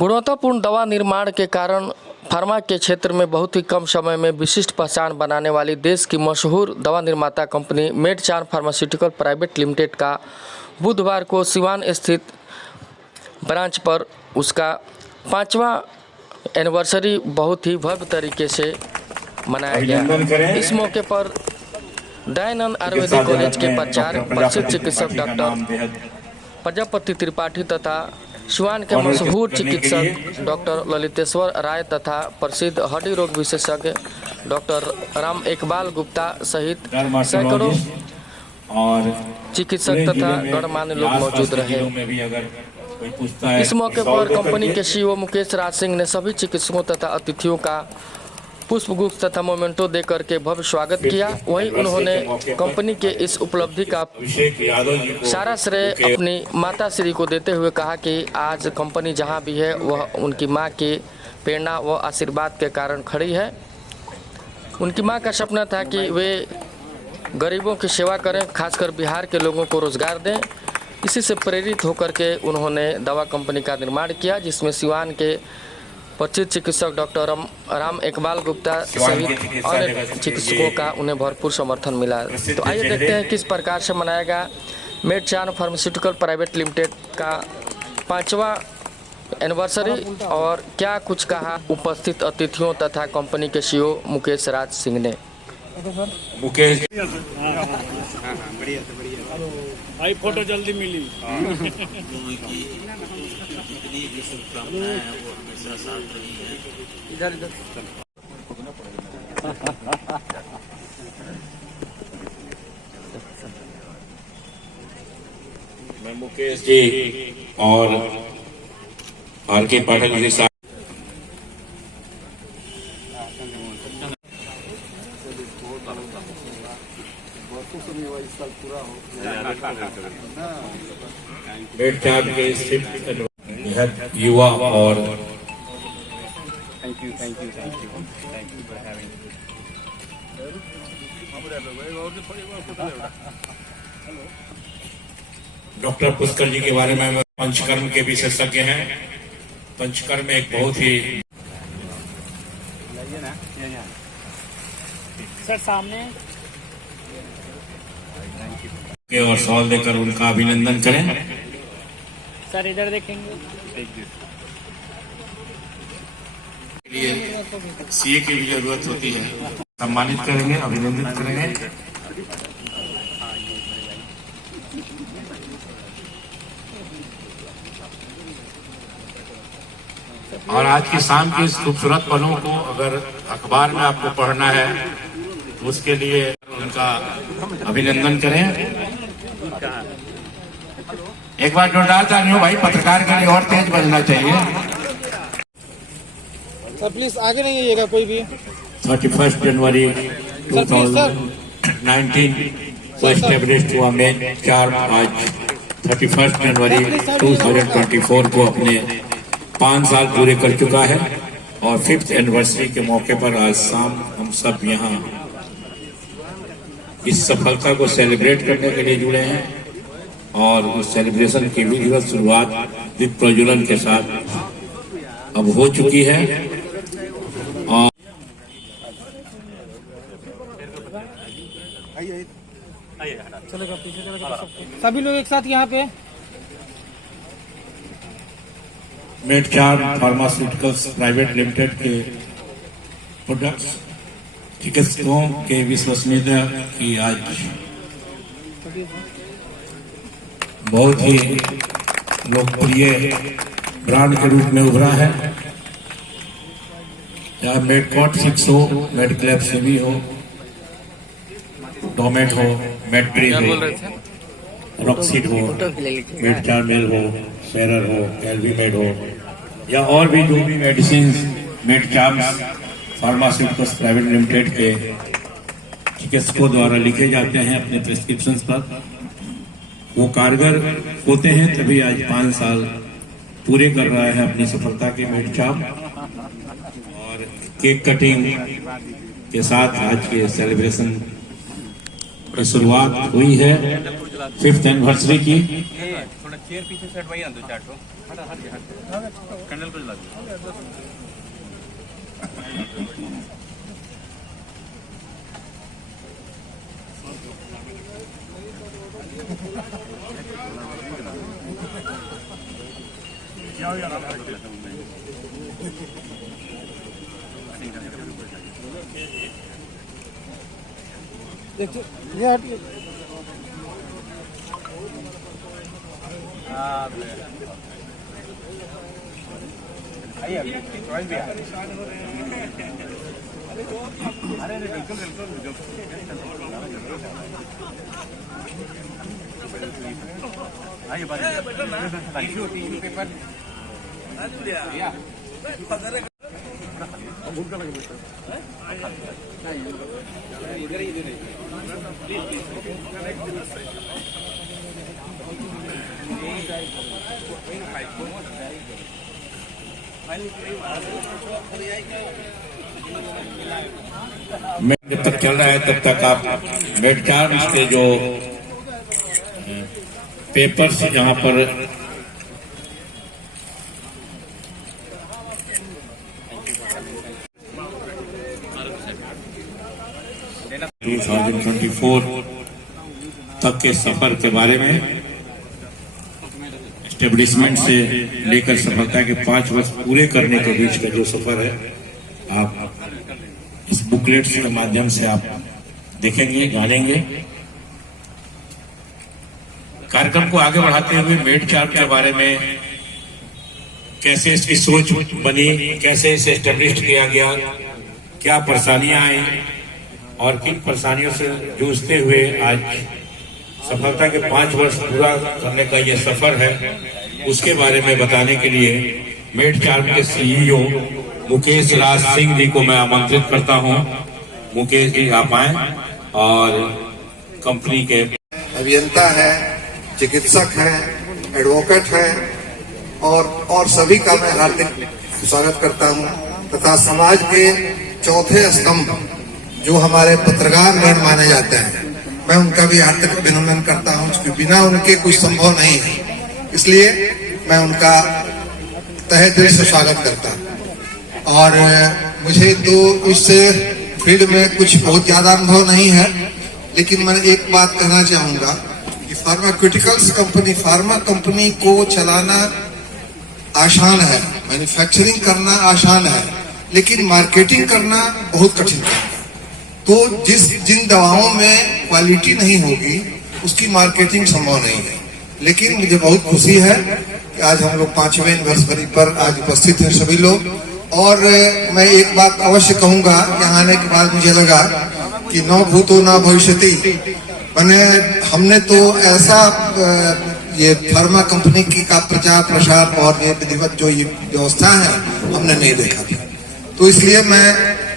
गुणवत्तापूर्ण दवा निर्माण के कारण फार्मा के क्षेत्र में बहुत ही कम समय में विशिष्ट पहचान बनाने वाली देश की मशहूर दवा निर्माता कंपनी मेडचान फार्मास्यूटिकल प्राइवेट लिमिटेड का बुधवार को सिवान स्थित ब्रांच पर उसका 5वां एनिवर्सरी बहुत ही भव्य तरीके से मनाया गया। इस मौके पर दयानंद आयुर्वेदिक कॉलेज के प्राचार्य प्रसिद्ध चिकित्सक डॉक्टर प्रजापति त्रिपाठी तथा सिवान के मशहूर चिकित्सक डॉक्टर ललितेश्वर राय तथा प्रसिद्ध हड्डी रोग विशेषज्ञ डॉक्टर राम इकबाल गुप्ता सहित सैकड़ों चिकित्सक तथा गणमान्य लोग मौजूद रहे। इस मौके पर कंपनी के सीईओ मुकेश राज सिंह ने सभी चिकित्सकों तथा अतिथियों का पुष्पगुच्छ तथा मोमेंटो देकर के भव्य स्वागत किया। वहीं उन्होंने कंपनी के इस उपलब्धि का सारा श्रेय अपनी माता श्री को देते हुए कहा कि आज कंपनी जहां भी है वह उनकी मां की प्रेरणा व आशीर्वाद के कारण खड़ी है। उनकी मां का सपना था कि वे गरीबों की सेवा करें, खासकर बिहार के लोगों को रोजगार दें। इसी से प्रेरित होकर के उन्होंने दवा कंपनी का निर्माण किया, जिसमें सिवान के प्रसिद्ध चिकित्सक डॉक्टर राम इकबाल गुप्ता सहित अन्य चिकित्सकों का उन्हें भरपूर समर्थन मिला। तो आइए देखते हैं किस प्रकार से मनाएगा मेडचान फार्मास्यूटिकल प्राइवेट लिमिटेड का 5वां एनिवर्सरी और क्या कुछ कहा उपस्थित अतिथियों तथा कंपनी के सीईओ मुकेश राज सिंह ने। मुकेश भाई फोटो जल्दी मिली। इधर इधर मैं मुकेश जी और आर के पाटिल के साथ मेडचान के निहत युवा और thank you for having. Doctor Pushkar ji के बारे में पंचकर्म के विशेषज्ञ हैं। पंचकर्म एक बहुत ही सर सामने और सवाल देकर उनका अभिनंदन करें। सर इधर देखेंगे। लिए सीए की भी जरूरत होती है। सम्मानित करेंगे, अभिनंदित करेंगे। और आज की शाम की इस खूबसूरत पलों को अगर अखबार में आपको पढ़ना है तो उसके लिए उनका अभिनंदन करें। एक बार जोरदार तालियों भाई, पत्रकार के लिए और तेज बनना चाहिए। सर प्लीज आगे नहीं आइएगा कोई भी। 31 जनवरी 2019 को एस्टेब्लिश हुआ मेडचान आज 31 जनवरी 2024 को अपने 5 साल पूरे कर चुका है और 5th एनिवर्सरी के मौके पर आज शाम हम सब यहाँ इस सफलता को सेलिब्रेट करने के लिए जुड़े हैं और उस सेलिब्रेशन की विधिवत शुरुआत दीप प्रज्वलन के साथ अब हो चुकी है। और चलेगा पीछे चलेगा सभी लोग एक साथ यहाँ पे। मेडचान फार्मास्यूटिकल्स प्राइवेट लिमिटेड के प्रोडक्ट्स चिकित्सकों के विश्वसनीयता की आज बहुत ही लोकप्रिय ब्रांड के रूप में उभरा है। चाहे मेडकॉट 6 हो, मेडक्लेब सीवी हो, डोमेट हो, मेडप्री हो, रॉक्सिड हो, मेडचान मेल हो, फेरर हो, एल्वीमेड हो या और भी जो भी मेडिसिन मेडचान फार्मास्यूटिकल्स प्राइवेट लिमिटेड के चिकित्सकों द्वारा लिखे जाते हैं अपने प्रिस्क्रिप्शन पर, वो कारगर होते हैं। तभी आज 5 साल पूरे कर रहा है अपनी सफलता के मेडचान। और केक कटिंग के साथ आज के सेलिब्रेशन की शुरुआत हुई है 5th एनिवर्सरी की। थोड़ा चेयर पीछे सेट वही दो चार देखिए ये हटिए। जब तक चल रहा है तब तक आप मेडचार्म्स के जो पेपर्स यहाँ पर तक के सफर के बारे में एस्टेब्लिशमेंट से लेकर सफलता के 5 वर्ष पूरे करने के बीच का जो सफर है, आप इस बुकलेट के माध्यम से आप देखेंगे, जानेंगे। कार्यक्रम को आगे बढ़ाते हुए मेडचार्म के बारे में कैसे इसकी सोच बनी, कैसे इसे एस्टेब्लिश किया गया, क्या परेशानियां आई और किन परेशानियों से जूझते हुए आज सफलता के 5 वर्ष पूरा करने का ये सफर है, उसके बारे में बताने के लिए मेडचार्म के सीईओ मुकेश राज सिंह जी को मैं आमंत्रित करता हूं। मुकेश जी आप आए और कंपनी के अभियंता है, चिकित्सक हैं, एडवोकेट हैं और सभी का मैं हार्दिक स्वागत करता हूं तथा समाज के चौथे स्तंभ जो हमारे पत्रकार गण माने जाते हैं, मैं उनका भी हार्दिक अभिनंदन करता हूं, क्योंकि बिना उनके कुछ संभव नहीं है। इसलिए मैं उनका तहे दिल से स्वागत करता हूं। और मुझे तो इस फील्ड में कुछ बहुत ज्यादा अनुभव नहीं है, लेकिन मैं एक बात कहना चाहूंगा कि फार्मास्यूटिकल्स कंपनी, फार्मा कंपनी को चलाना आसान है, मैन्युफैक्चरिंग करना आसान है, लेकिन मार्केटिंग करना बहुत कठिन है। तो जिन दवाओं में क्वालिटी नहीं होगी उसकी मार्केटिंग संभव नहीं है। लेकिन मुझे बहुत खुशी है कि आज हम लोग 5वें एनिवर्सरी पर आज उपस्थित हैं सभी लोग। और मैं एक बात अवश्य कहूंगा, यहाँ आने के बाद मुझे लगा कि न भूतो न भविष्यति, मैंने हमने तो ऐसा ये फार्मा कंपनी की का प्रचार प्रसार और ये विधिवत जो ये व्यवस्था है हमने नहीं देखा था। तो इसलिए मैं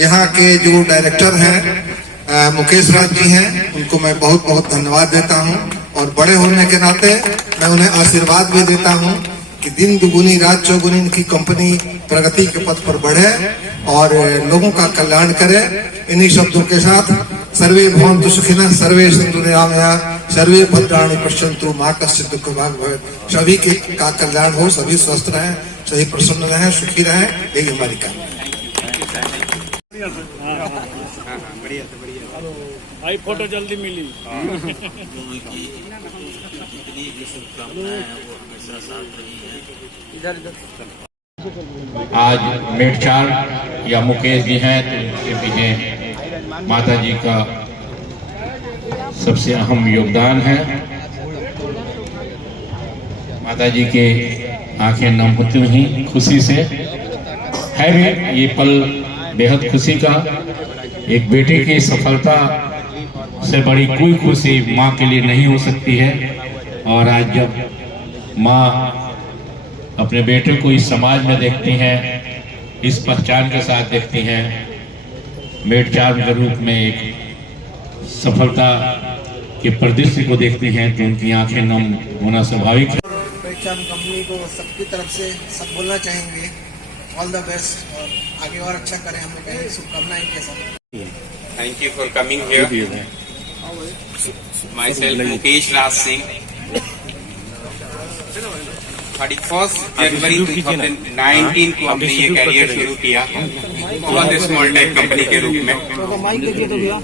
यहाँ के जो डायरेक्टर हैं मुकेश राज जी हैं, उनको मैं बहुत बहुत धन्यवाद देता हूँ। और बड़े होने के नाते मैं उन्हें आशीर्वाद भी देता हूँ कि दिन दुगुनी रात चौगुनी इनकी कंपनी प्रगति के पथ पर बढ़े और लोगों का कल्याण करे। इन्हीं शब्दों के साथ सर्वे भवन्तु सुखिनः, सर्वे सन्तु निरामयाः, सर्वे भद्राणि पश्यन्तु मा कश्चित् दुःखभाग् भवेत्। सभी के का कल्याण हो, सभी स्वस्थ रहें, सभी प्रसन्न रहें, सुखी रहें, यही हमारी कामना है। भाई फोटो जल्दी मिली। आज मेडचार्म या मुकेश जी हैं तो उनके पीछे माता जी का सबसे अहम योगदान है। माता जी के आंखें नम होती हुई खुशी से है भी ये पल बेहद खुशी का। एक बेटे की सफलता से बड़ी कोई खुशी माँ के लिए नहीं हो सकती है। और आज जब माँ अपने बेटे को इस समाज में देखती हैं, इस पहचान के साथ देखती हैं, मेडचार्म के रूप में एक सफलता के परिदृश्य को देखती हैं, तो उनकी आंखें नम होना स्वाभाविक है। मेडचार्म कंपनी को सबकी तरफ से सब बोलना चाहेंगे ऑल द बेस्ट और आगे और अच्छा करें, हम लोग शुभकामनाएं के साथ। Thank you for coming here. Myself Mukesh Raj Singh. 31 जनवरी 2019 को हमने ये कैरियर शुरू किया, बहुत स्मॉल टाइप कंपनी के रूप में। माइक दीजिए तो भैया।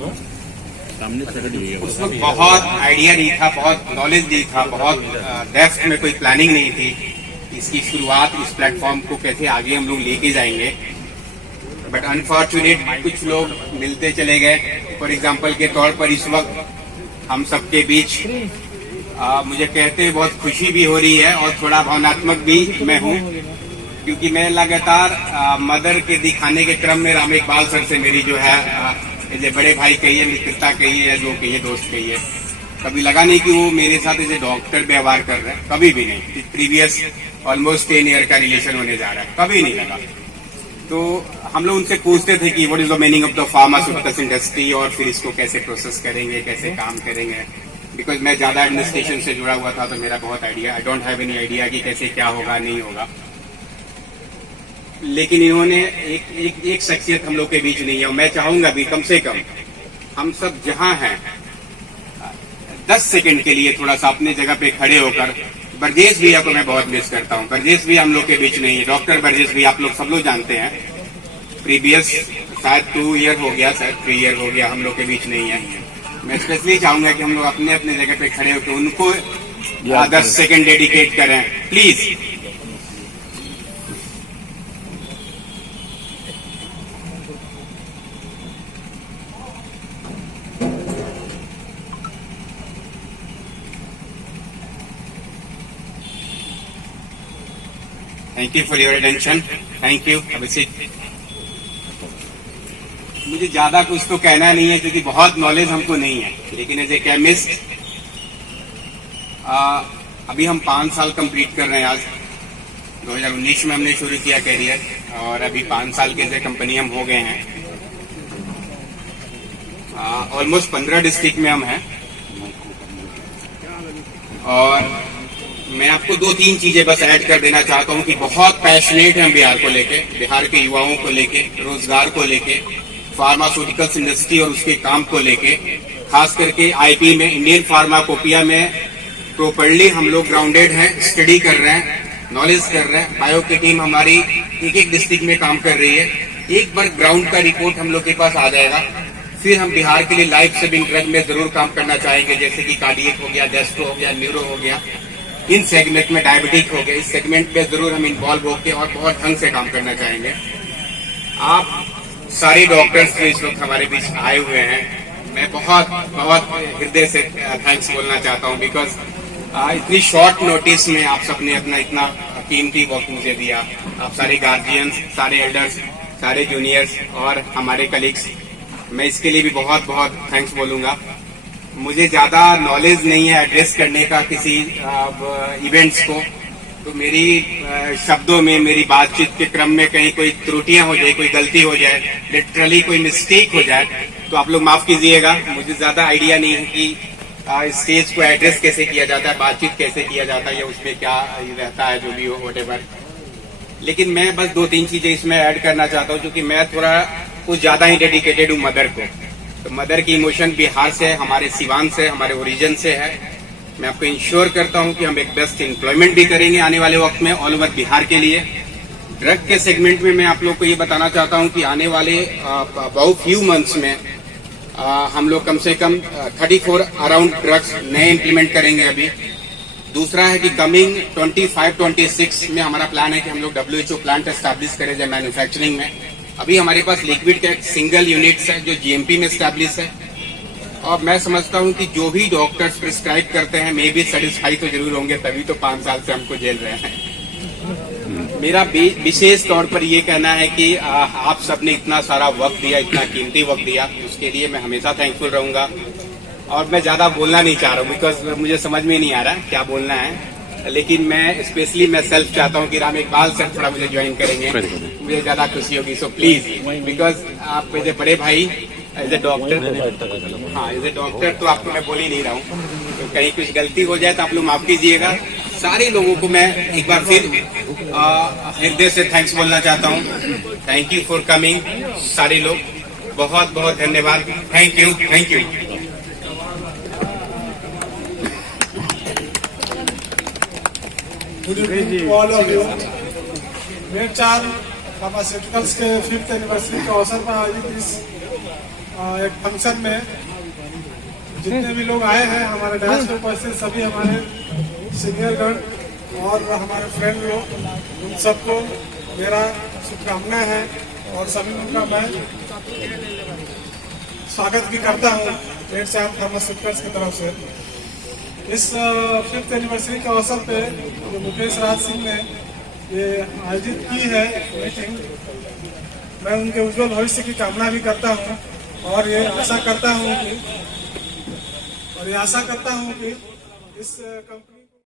उस वक्त बहुत आइडिया नहीं था, बहुत नॉलेज नहीं था, बहुत डेप्थ में कोई प्लानिंग नहीं थी। इसकी शुरुआत, इस प्लेटफॉर्म को कैसे आगे हम लोग लेके जाएंगे। बट अनफॉर्चुनेट कुछ लोग मिलते चले गए। फॉर एग्जाम्पल के तौर पर इस वक्त हम सबके बीच मुझे कहते हुए बहुत खुशी भी हो रही है और थोड़ा भावनात्मक भी मैं हूँ, क्योंकि मैं लगातार मदर के दिखाने के क्रम में राम इकबाल सर से मेरी जो है ये बड़े भाई कहिए, मित्रता कहिए, या जो कहिए, दोस्त कहिए, कभी लगा नहीं कि वो मेरे साथ एज ए डॉक्टर व्यवहार कर रहे हैं, कभी भी नहीं। प्रीवियस ऑलमोस्ट 10 ईयर का रिलेशन होने जा रहा है, कभी नहीं लगा। तो हम लोग उनसे पूछते थे कि what is the meaning of the pharmaceuticals industry, और फिर इसको कैसे प्रोसेस करेंगे, कैसे काम करेंगे। बिकॉज मैं ज्यादा एडमिनिस्ट्रेशन से जुड़ा हुआ था, तो मेरा बहुत idea, I don't have any idea कि कैसे क्या होगा, नहीं होगा। लेकिन इन्होंने एक शख्सियत हम लोग के बीच नहीं है, और मैं चाहूंगा भी कम से कम हम सब जहां हैं 10 सेकंड के लिए थोड़ा सा अपने जगह पे खड़े होकर, बरजेश भैया को मैं बहुत मिस करता हूं। बरजेश भी हम लोग के बीच नहीं है, डॉक्टर बरजेश भी आप लोग सब लोग जानते हैं। प्रीवियस शायद 2 ईयर हो गया, शायद 3 ईयर हो गया, हम लोग के बीच नहीं है। मैं स्पेशली चाहूंगा कि हम लोग अपने अपने जगह पे खड़े होकर उनको 10 सेकंड डेडिकेट करें, please. Thank you for your attention. Thank you. Abhishek, मुझे ज्यादा कुछ तो कहना नहीं है क्योंकि बहुत नॉलेज हमको नहीं है, लेकिन एज ए केमिस्ट अभी हम 5 साल कंप्लीट कर रहे हैं। आज 2019 में हमने शुरू किया कैरियर, और अभी 5 साल के एज ए कंपनी हम हो गए हैं। ऑलमोस्ट 15 डिस्ट्रिक्ट में हम हैं, और मैं आपको 2-3 चीजें बस ऐड कर देना चाहता हूं कि बहुत पैशनेट हैं बिहार को लेके, बिहार के युवाओं को लेके, रोजगार को लेके, फार्मास्यूटिकल्स इंडस्ट्री और उसके काम को लेके, खास करके आईपी में, इंडियन फार्माकोपिया में प्रॉपर्ली हम लोग ग्राउंडेड हैं, स्टडी कर रहे हैं, नॉलेज कर रहे हैं। बायो की टीम हमारी एक डिस्ट्रिक्ट में काम कर रही है। एक बार ग्राउंड का रिपोर्ट हम लोग के पास आ जाएगा, फिर हम बिहार के लिए लाइफ सेविंग ड्रग में जरूर काम करना चाहेंगे, जैसे कि कार्डियक हो गया, गैस्ट्रो हो गया, न्यूरो हो गया, इन सेगमेंट में डायबिटिक हो गया, इस सेगमेंट में जरूर हम इन्वॉल्व होकर और बहुत ढंग से काम करना चाहेंगे। आप सारे डॉक्टर्स जो इस वक्त हमारे बीच आए हुए हैं, मैं बहुत बहुत हृदय से थैंक्स बोलना चाहता हूं, बिकॉज इतनी शॉर्ट नोटिस में आप सबने अपना इतना कीमती वक्त मुझे दिया। आप सारे गार्जियंस, सारे एल्डर्स, सारे जूनियर्स और हमारे कलीग्स, मैं इसके लिए भी बहुत बहुत थैंक्स बोलूंगा। मुझे ज्यादा नॉलेज नहीं है एड्रेस करने का किसी इवेंट्स को, तो मेरी शब्दों में, मेरी बातचीत के क्रम में कहीं कोई त्रुटियां हो जाए, कोई गलती हो जाए, लिटरली कोई मिस्टेक हो जाए, तो आप लोग माफ कीजिएगा। मुझे ज्यादा आइडिया नहीं है कि स्टेज को एड्रेस कैसे किया जाता है, बातचीत कैसे किया जाता है, या उसमें क्या रहता है, जो भी हो व्हाटएवर। लेकिन मैं बस 2-3 चीजें इसमें ऐड करना चाहता हूँ, क्योंकि मैं थोड़ा कुछ ज्यादा ही डेडिकेटेड हूँ मदर को। तो मदर की इमोशन बिहार से, हमारे सिवान से, हमारे ओरिजिन से है। मैं आपको इंश्योर करता हूं कि हम एक बेस्ट एम्प्लॉयमेंट भी करेंगे आने वाले वक्त में ऑल ओवर बिहार के लिए। ड्रग के सेगमेंट में मैं आप लोग को ये बताना चाहता हूं कि आने वाले बहुत फ्यू मंथ्स में हम लोग कम से कम 34 अराउंड ड्रग्स नए इम्प्लीमेंट करेंगे अभी। दूसरा है कि कमिंग 25-26 में हमारा प्लान है कि हम लोग WHO प्लांट एस्टैब्लिश करें जाए मैन्युफैक्चरिंग में। अभी हमारे पास लिक्विड का एक सिंगल यूनिट्स है जो GMP में एस्टैब्लिश है, और मैं समझता हूं कि जो भी डॉक्टर्स प्रिस्क्राइब करते हैं मे भी सेटिस्फाई तो जरूर होंगे, तभी तो 5 साल से हमको झेल रहे हैं। मेरा विशेष तौर पर ये कहना है कि आप सबने इतना सारा वक्त दिया, इतना कीमती वक्त दिया, उसके लिए मैं हमेशा थैंकफुल रहूंगा। और मैं ज्यादा बोलना नहीं चाह रहा हूँ, बिकॉज मुझे समझ में नहीं आ रहा क्या बोलना है, लेकिन मैं स्पेशली मैं सेल्फ चाहता हूँ कि राम इकबाल सर थोड़ा मुझे ज्वाइन करेंगे, मुझे ज्यादा खुशी होगी। सो प्लीज, बिकॉज आप मेरे बड़े भाई एज ए डॉक्टर, हाँ एज ए डॉक्टर तो आपको मैं बोल ही नहीं रहा हूँ, तो कहीं कुछ गलती हो जाए तो आप लोग माफ कीजिएगा। सारे लोगों को मैं एक बार फिर हृदय से थैंक्स बोलना चाहता हूँ। थैंक यू फॉर कमिंग, सारे लोग बहुत बहुत धन्यवाद। Thank you, thank you. Good evening to all of you. Med charm pharmaceuticals के 5th एनिवर्सरी के अवसर पर आयोजित इस एक फंक्शन में जितने भी लोग आए हैं हमारे डांस में उपस्थित सभी हमारे सीनियर गण और हमारे फ्रेंड लोग, उन सबको मेरा शुभकामनाएं हैं और सभी उनका मैं स्वागत भी करता हूं मेड चार्म फार्मास्यूटिकल्स की तरफ से। इस 5th एनिवर्सरी के अवसर पे जो मुकेश राज सिंह ने ये आयोजित की है मीटिंग, मैं उनके उज्जवल भविष्य की कामना भी करता हूं और ये आशा करता हूं कि इस कंपनी